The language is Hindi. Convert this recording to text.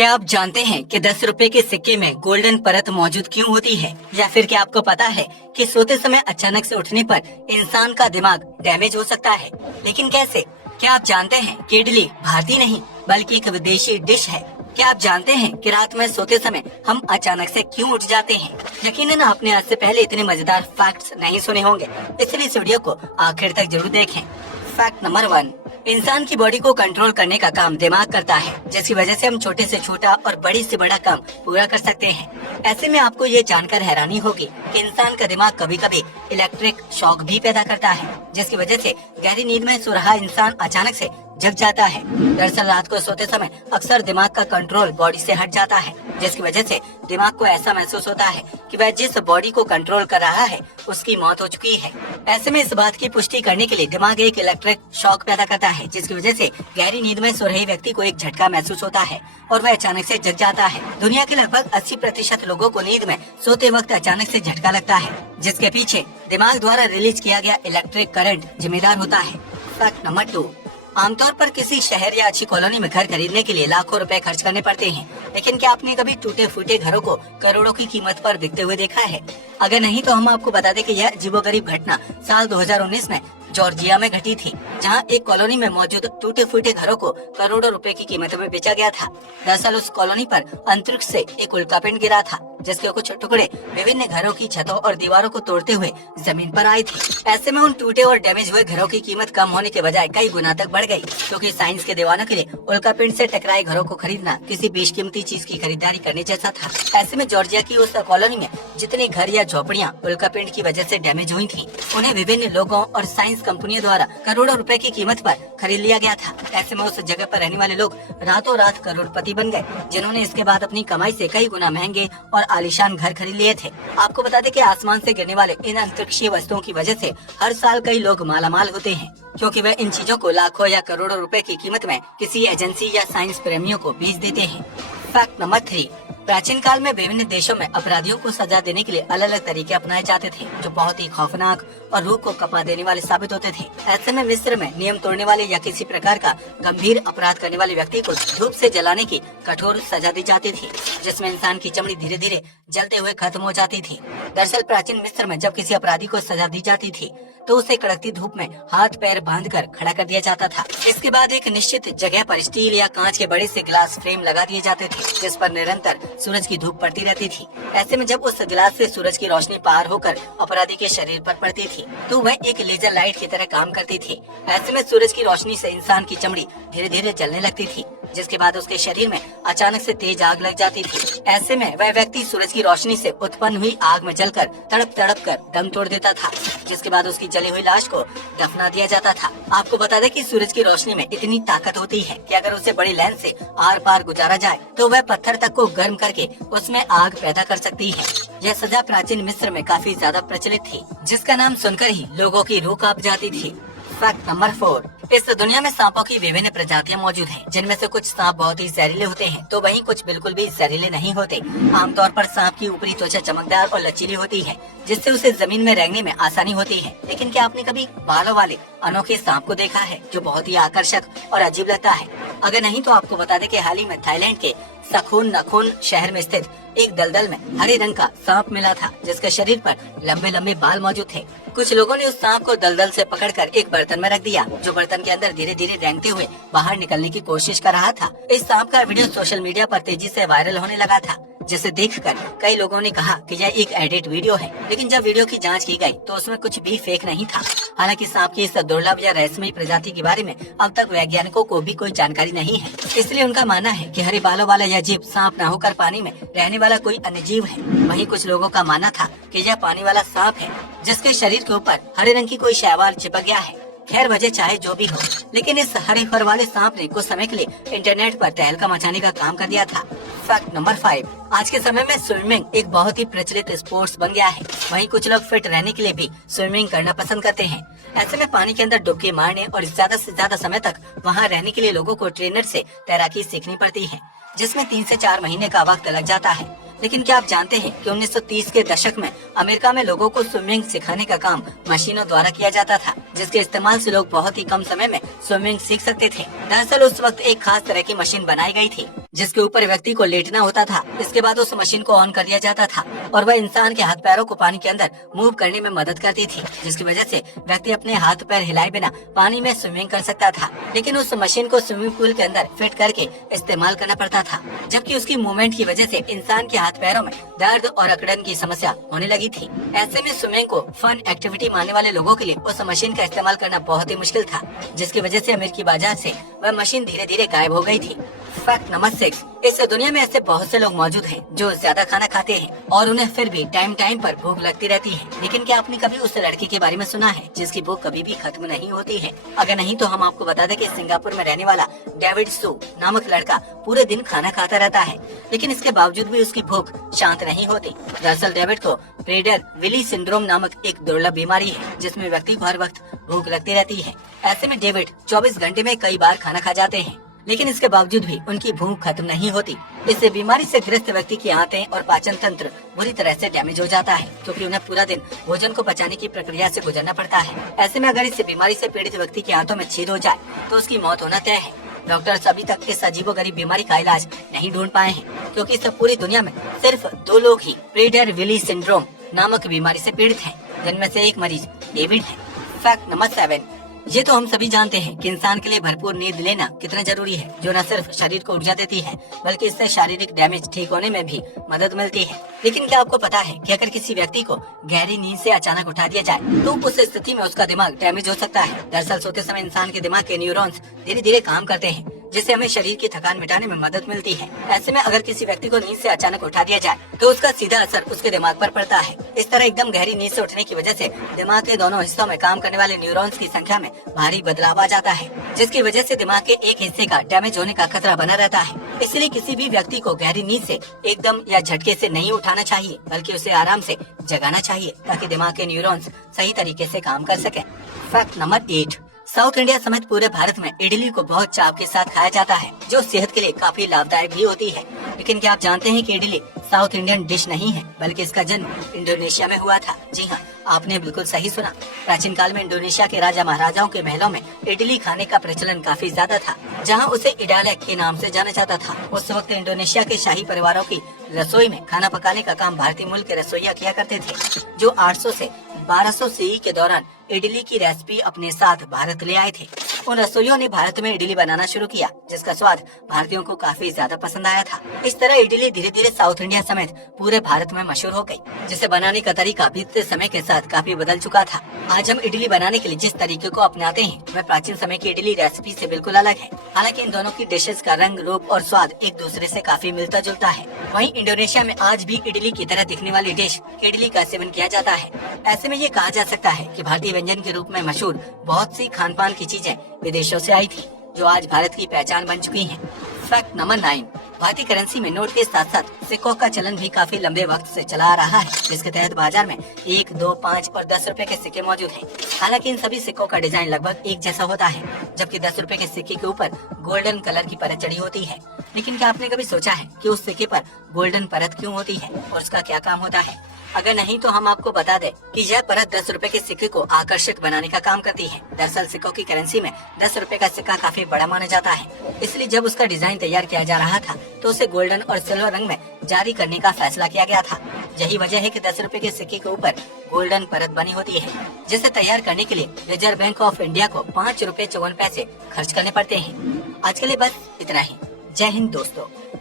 क्या आप जानते हैं कि 10 रुपए के सिक्के में गोल्डन परत मौजूद क्यों होती है? या फिर क्या आपको पता है कि सोते समय अचानक से उठने पर इंसान का दिमाग डैमेज हो सकता है? लेकिन कैसे? क्या आप जानते हैं कि इडली भारतीय नहीं बल्कि एक विदेशी डिश है? क्या आप जानते हैं कि रात में सोते समय हम अचानक से क्यों उठ जाते हैं? यकीनन आपने आज से पहले इतने मजेदार फैक्ट्स नहीं सुने होंगे, इसलिए इस वीडियो को आखिर तक जरूर देखें। फैक्ट नंबर 1, इंसान की बॉडी को कंट्रोल करने का काम दिमाग करता है, जिसकी वजह से हम छोटे से छोटा और बड़ी से बड़ा काम पूरा कर सकते हैं। ऐसे में आपको ये जानकर हैरानी होगी कि इंसान का दिमाग कभी कभी इलेक्ट्रिक शॉक भी पैदा करता है, जिसकी वजह से गहरी नींद में सो रहा इंसान अचानक से जग जाता है। दरअसल रात को सोते समय अक्सर दिमाग का कंट्रोल बॉडी से हट जाता है, जिसकी वजह से दिमाग को ऐसा महसूस होता है कि वह जिस बॉडी को कंट्रोल कर रहा है उसकी मौत हो चुकी है। ऐसे में इस बात की पुष्टि करने के लिए दिमाग एक इलेक्ट्रिक शॉक पैदा करता है, जिसकी वजह से गहरी नींद में सो रहे व्यक्ति को एक झटका महसूस होता है और वह अचानक से जग जाता है। दुनिया के लगभग 80% लोगों को नींद में सोते वक्त अचानक से झटका लगता है, जिसके पीछे दिमाग द्वारा रिलीज किया गया इलेक्ट्रिक करंट जिम्मेदार होता है। फैक्ट नंबर 2, आमतौर पर किसी शहर या अच्छी कॉलोनी में घर खरीदने के लिए लाखों रुपए खर्च करने पड़ते हैं, लेकिन क्या आपने कभी टूटे फूटे घरों को करोड़ों की कीमत पर बिकते हुए देखा है? अगर नहीं तो हम आपको बता दें कि यह अजीबोगरीब घटना साल 2019 में जॉर्जिया में घटी थी, जहां एक कॉलोनी में मौजूद टूटे फूटे घरों को करोड़ों रुपए की कीमत में बेचा गया था। दरअसल उस कॉलोनी पर अंतरिक्ष से एक उल्कापिंड गिरा था, जिसके कुछ टुकड़े विभिन्न घरों की छतों और दीवारों को तोड़ते हुए जमीन पर आए थे। ऐसे में उन टूटे और डैमेज हुए घरों की कीमत कम होने के बजाय कई गुना तक बढ़ गई, क्योंकि साइंस के दीवानों के लिए उल्कापिंड से टकराए घरों को खरीदना किसी बेशकीमती चीज की खरीदारी करने जैसा था। ऐसे में जॉर्जिया की उस कॉलोनी में जितने घर या झोपड़ियां उल्कापिंड की वजह से डैमेज हुई थी, उन्हें विभिन्न लोगों और साइंस कंपनियों द्वारा करोड़ों रुपए की कीमत पर खरीद लिया गया था। ऐसे में उस जगह पर रहने वाले लोग रातों रात करोड़पति बन गए, जिन्होंने इसके बाद अपनी कमाई से कई गुना महंगे और आलीशान घर खरीद लिए थे। आपको बता दें कि आसमान से गिरने वाले इन अंतरिक्षीय वस्तुओं की वजह से हर साल कई लोग मालामाल होते हैं, क्योंकि वे इन चीजों को लाखों या करोड़ों रुपए की कीमत में किसी एजेंसी या साइंस प्रेमियों को बेच देते हैं। फैक्ट नंबर 3, प्राचीन काल में विभिन्न देशों में अपराधियों को सजा देने के लिए अलग अलग तरीके अपनाए जाते थे, जो बहुत ही खौफनाक और रूह को कपा देने वाले साबित होते थे। ऐसे में मिस्र में नियम तोड़ने वाले या किसी प्रकार का गंभीर अपराध करने वाले व्यक्ति को धूप से जलाने की कठोर सजा दी जाती थी, जिसमें इंसान की चमड़ी धीरे धीरे जलते हुए खत्म हो जाती थी। दरअसल प्राचीन मिस्र में जब किसी अपराधी को सजा दी जाती थी तो उसे कड़कती धूप में हाथ पैर बांधकर खड़ा कर दिया जाता था। इसके बाद एक निश्चित जगह पर स्टील या कांच के बड़े से ग्लास फ्रेम लगा दिए जाते थे, जिस पर निरंतर सूरज की धूप पड़ती रहती थी। ऐसे में जब उस गिलास से सूरज की रोशनी पार होकर अपराधी के शरीर पर पड़ती थी तो वह एक लेजर लाइट की तरह काम करती थी। ऐसे में सूरज की रोशनी से इंसान की चमड़ी धीरे धीरे जलने लगती थी, जिसके बाद उसके शरीर में अचानक से तेज आग लग जाती थी। ऐसे में वह व्यक्ति सूरज की रोशनी से उत्पन्न हुई आग में जलकर तड़प तड़प कर दम तोड़ देता था, जिसके बाद उसकी जली हुई लाश को दफना दिया जाता था। आपको बता दें कि सूरज की रोशनी में इतनी ताकत होती है कि अगर उसे बड़ी लाइन से आर पार गुजारा जाए तो वह पत्थर तक को गर्म करके उसमें आग पैदा कर सकती है। यह सजा प्राचीन मिस्र में काफी ज्यादा प्रचलित थी, जिसका नाम सुनकर ही लोगों की रूह कांप जाती थी। फैक्ट नंबर 4, इस दुनिया में सांपों की विभिन्न प्रजातियां मौजूद हैं, जिनमें से कुछ सांप बहुत ही जहरीले होते हैं तो वहीं कुछ बिल्कुल भी जहरीले नहीं होते। आमतौर पर सांप की ऊपरी त्वचा चमकदार और लचीली होती है, जिससे उसे जमीन में रेंगने में आसानी होती है। लेकिन क्या आपने कभी बालों वाले अनोखे सांप को देखा है, जो बहुत ही आकर्षक और अजीब लगता है? अगर नहीं तो आपको बता दें कि हाल ही में थाईलैंड के सखून नखून शहर में स्थित एक दलदल में हरे रंग का सांप मिला था, जिसके शरीर पर लंबे लंबे बाल मौजूद थे। कुछ लोगों ने उस सांप को दलदल से पकड़कर एक बर्तन में रख दिया, जो बर्तन के अंदर धीरे धीरे रेंगते हुए बाहर निकलने की कोशिश कर रहा था। इस सांप का वीडियो सोशल मीडिया पर तेजी से वायरल होने लगा था, जिसे देखकर कई लोगों ने कहा कि यह एक एडिट वीडियो है। लेकिन जब वीडियो की जांच की गई तो उसमें कुछ भी फेक नहीं था। हालांकि सांप की इस दुर्लभ या रहस्यमयी प्रजाति के बारे में अब तक वैज्ञानिकों को भी कोई जानकारी नहीं है, इसलिए उनका मानना है कि हरे बालों वाला यह जीव सांप न होकर पानी में रहने वाला कोई अन्य जीव है। वहीं कुछ लोगों का मानना था कि यह पानी वाला सांप है, जिसके शरीर के ऊपर हरे रंग की कोई शैवाल चिपक गया है। खैर वजह चाहे जो भी हो, लेकिन इस हरे फर वाले सांप ने कुछ समय के लिए इंटरनेट पर तहलका मचाने का काम कर दिया था। फैक्ट नंबर 5, आज के समय में स्विमिंग एक बहुत ही प्रचलित स्पोर्ट्स बन गया है। वहीं कुछ लोग फिट रहने के लिए भी स्विमिंग करना पसंद करते हैं। ऐसे में पानी के अंदर डुबकी मारने और ज्यादा से ज्यादा समय तक वहां रहने के लिए लोगों को ट्रेनर से तैराकी सीखनी पड़ती है, जिसमें 3 से 4 महीने का वक्त लग जाता है। लेकिन क्या आप जानते हैं कि 1930 के दशक में अमेरिका में लोगों को स्विमिंग सिखाने का काम मशीनों द्वारा किया जाता था, जिसके इस्तेमाल से लोग बहुत ही कम समय में स्विमिंग सीख सकते थे। दरअसल उस वक्त एक खास तरह की मशीन बनाई गई थी जिसके ऊपर व्यक्ति को लेटना होता था। इसके बाद उस मशीन को ऑन कर दिया जाता था और वह इंसान के हाथ पैरों को पानी के अंदर मूव करने में मदद करती थी, जिसकी वजह से व्यक्ति अपने हाथ पैर हिलाए बिना पानी में स्विमिंग कर सकता था। लेकिन उस मशीन को स्विमिंग पूल के अंदर फिट करके इस्तेमाल करना पड़ता था, जबकि उसकी मूवमेंट की वजह से इंसान के हाथ पैरों में दर्द और अकड़न की समस्या होने लगी थी। ऐसे में स्विमिंग को फन एक्टिविटी मानने वाले लोगों के लिए उस मशीन का इस्तेमाल करना बहुत ही मुश्किल था, जिसकी वजह से अमेरिकी बाजार से वह मशीन धीरे धीरे गायब हो गई थी। फैक्ट नंबर 6, इस दुनिया में ऐसे बहुत से लोग मौजूद हैं जो ज्यादा खाना खाते हैं और उन्हें फिर भी टाइम टाइम पर भूख लगती रहती है। लेकिन क्या आपने कभी उस लड़के के बारे में सुना है जिसकी भूख कभी भी खत्म नहीं होती है? अगर नहीं तो हम आपको बता दें कि सिंगापुर में रहने वाला डेविड सू नामक लड़का पूरे दिन खाना खाता रहता है, लेकिन इसके बावजूद भी उसकी भूख शांत नहीं होती। दरअसल डेविड को प्रेडर विली सिंड्रोम नामक एक दुर्लभ बीमारी है, जिसमें व्यक्ति को हर वक्त भूख लगती रहती है। ऐसे में डेविड 24 घंटे में कई बार खाना खा जाते हैं, लेकिन इसके बावजूद भी उनकी भूख खत्म नहीं होती। इस बीमारी से ग्रस्त व्यक्ति की आंतें और पाचन तंत्र बुरी तरह से डैमेज हो जाता है, क्योंकि उन्हें पूरा दिन भोजन को पचाने की प्रक्रिया से गुजरना पड़ता है। ऐसे में अगर इस बीमारी से पीड़ित व्यक्ति की आंतों में छेद हो जाए तो उसकी मौत होना तय है। डॉक्टर्स अभी तक इस अजीबोगरीब बीमारी का इलाज नहीं ढूंढ पाए हैं, क्योंकि सब पूरी दुनिया में सिर्फ 2 लोग ही प्रेडर विली सिंड्रोम नामक बीमारी से पीड़ित हैं, जिनमें से एक मरीज डेविड है। फैक्ट नंबर 7, ये तो हम सभी जानते हैं कि इंसान के लिए भरपूर नींद लेना कितना जरूरी है, जो न सिर्फ शरीर को ऊर्जा देती है बल्कि इससे शारीरिक डैमेज ठीक होने में भी मदद मिलती है। लेकिन क्या आपको पता है कि अगर किसी व्यक्ति को गहरी नींद से अचानक उठा दिया जाए तो उस स्थिति में उसका दिमाग डैमेज हो सकता है। दरअसल सोते समय इंसान के दिमाग के न्यूरॉन्स धीरे धीरे काम करते हैं, जिससे हमें शरीर की थकान मिटाने में मदद मिलती है। ऐसे में अगर किसी व्यक्ति को नींद से अचानक उठा दिया जाए तो उसका सीधा असर उसके दिमाग पर पड़ता है। इस तरह एकदम गहरी नींद से उठने की वजह से दिमाग के दोनों हिस्सों में काम करने वाले न्यूरॉन्स की संख्या में भारी बदलाव आ जाता है, जिसकी वजह से दिमाग के एक हिस्से का डैमेज होने का खतरा बना रहता है। इसलिए किसी भी व्यक्ति को गहरी नींद से एकदम या झटके से नहीं उठाना चाहिए, बल्कि उसे आराम से जगाना चाहिए, ताकि दिमाग के न्यूरॉन्स सही तरीके से काम कर सके। फैक्ट नंबर 8, साउथ इंडिया समेत पूरे भारत में इडली को बहुत चाव के साथ खाया जाता है, जो सेहत के लिए काफी लाभदायक भी होती है। लेकिन क्या आप जानते हैं कि इडली साउथ इंडियन डिश नहीं है, बल्कि इसका जन्म इंडोनेशिया में हुआ था। जी हाँ, आपने बिल्कुल सही सुना। प्राचीन काल में इंडोनेशिया के राजा महाराजाओं के महलों में इडली खाने का प्रचलन काफी ज्यादा था, जहाँ उसे इडालेक के नाम से जाना जाता था। उस वक्त इंडोनेशिया के शाही परिवारों की रसोई में खाना पकाने का काम भारतीय मूल के रसोइया किया करते थे, जो 800 से 1200 सीई के दौरान इडली की रेसिपी अपने साथ भारत ले आए थे। उन रसोइयों ने भारत में इडली बनाना शुरू किया, जिसका स्वाद भारतीयों को काफी ज्यादा पसंद आया था। इस तरह इडली धीरे धीरे साउथ इंडिया समेत पूरे भारत में मशहूर हो गई, जिसे बनाने का तरीका बीतते समय के साथ काफी बदल चुका था। आज हम इडली बनाने के लिए जिस तरीके को अपनाते हैं वह प्राचीन समय की इडली रेसिपी से बिल्कुल अलग है। हालांकि इन दोनों की डिशेस का रंग, रूप और स्वाद एक दूसरे से काफी मिलता जुलता है। वहीं इंडोनेशिया में आज भी इडली की तरह दिखने वाली डिश इडली का सेवन किया जाता है। ऐसे में ये कहा जा सकता है कि भारतीय व्यंजन के रूप में मशहूर बहुत सी खान पान की चीजें विदेशों से आई थी, जो आज भारत की पहचान बन चुकी हैं। फैक्ट नंबर 9, भारतीय करेंसी में नोट के साथ साथ सिक्कों का चलन भी काफी लंबे वक्त से चला आ रहा है, जिसके तहत बाजार में 1, 2, 5 और 10 रुपए के सिक्के मौजूद हैं। हालांकि इन सभी सिक्कों का डिजाइन लगभग एक जैसा होता है, जबकि 10 रुपए के सिक्के के ऊपर गोल्डन कलर की परत चढ़ी होती है। लेकिन क्या आपने कभी सोचा है कि उस सिक्के पर गोल्डन परत क्यों होती है और उसका क्या काम होता है? अगर नहीं तो हम आपको बता दें कि यह परत 10 रुपए के सिक्के को आकर्षक बनाने का काम करती है। दरअसल सिक्कों की करेंसी में 10 रुपए का सिक्का काफी बड़ा माना जाता है, इसलिए जब उसका डिजाइन तैयार किया जा रहा था तो उसे गोल्डन और सिल्वर रंग में जारी करने का फैसला किया गया था। यही वजह है कि 10 रुपए के सिक्के के ऊपर गोल्डन परत बनी होती है, जिसे तैयार करने के लिए रिजर्व बैंक ऑफ इंडिया को 5 रुपए 54 पैसे खर्च करने पड़ते हैं। आज के लिए बस इतना ही। जय हिंद दोस्तों।